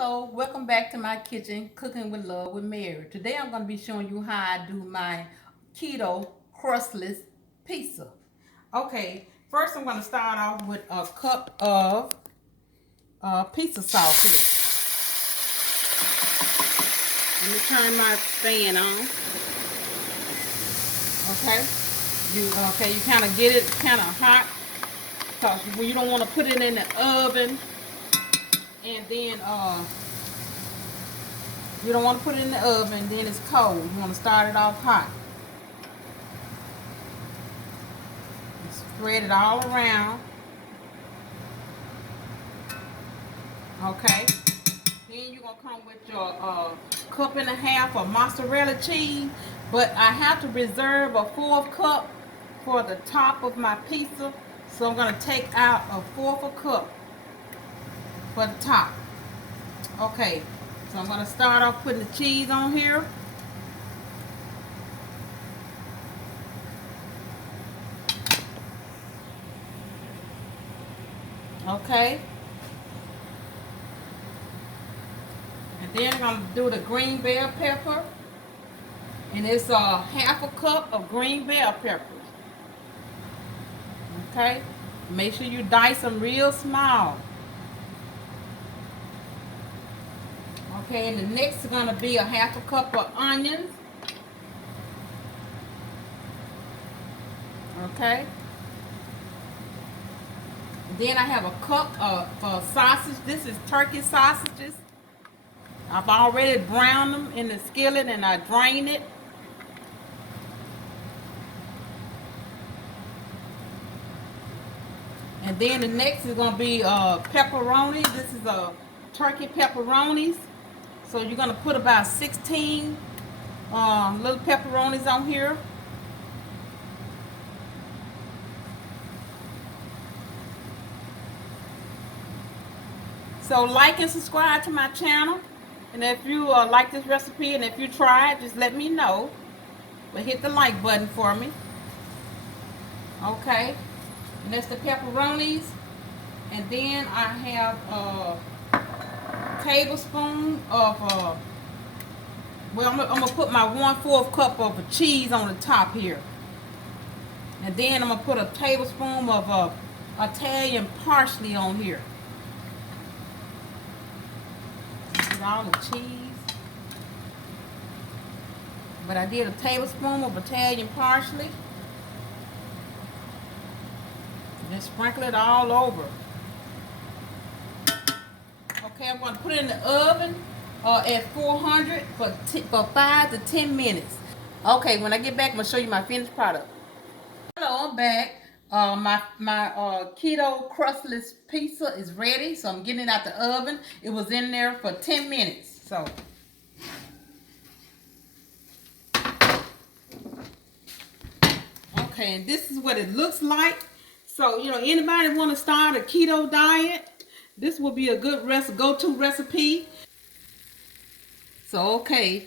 Hello, welcome back to my kitchen, Cooking with Love with Mary. Today I'm going to be showing you how I do my Keto Crustless Pizza. Okay, first I'm going to start off with a cup of pizza sauce here. Let me turn my fan on. Okay, you kind of get it kind of hot because you don't want to put it in the oven, and then you don't want to put it in the oven, then it's cold. You want to start it off hot. Spread it all around. Okay. Then you're going to come with your cup and a half of mozzarella cheese. But I have to reserve a fourth cup for the top of my pizza. So I'm going to take out a fourth of a cup for the top. Okay. So I'm going to start off putting the cheese on here. Okay. And then I'm going to do the green bell pepper. And it's half a cup of green bell peppers. Okay. Make sure you dice them real small. Okay, and the next is going to be a half a cup of onions. Okay. Then I have a cup of sausage. This is turkey sausages. I've already browned them in the skillet and I drained it. And then the next is going to be pepperoni. This is turkey pepperonis. So you're going to put about 16 little pepperonis on here. So like and subscribe to my channel. And if you like this recipe and if you try it, just let me know. But hit the like button for me. Okay. And that's the pepperonis. And then I have a tablespoon of, well, I'm going to put my 1/4 cup of cheese on the top here. And then I'm going to put a tablespoon of Italian parsley on here. Get all the cheese. But I did a tablespoon of Italian parsley. And sprinkle it all over. Okay, I'm going to put it in the oven at 400 for 5 to 10 minutes. Okay, when I get back, I'm going to show you my finished product. Hello, I'm back. My Keto Crust-less Pizza is ready, so I'm getting it out the oven. It was in there for 10 minutes, so. Okay, and this is what it looks like. So, you know, anybody want to start a keto diet, this will be a good go-to recipe. So, okay.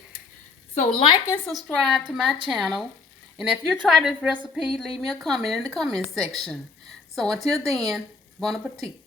So, like and subscribe to my channel. And if you try this recipe, leave me a comment in the comment section. So, until then, bon appetit.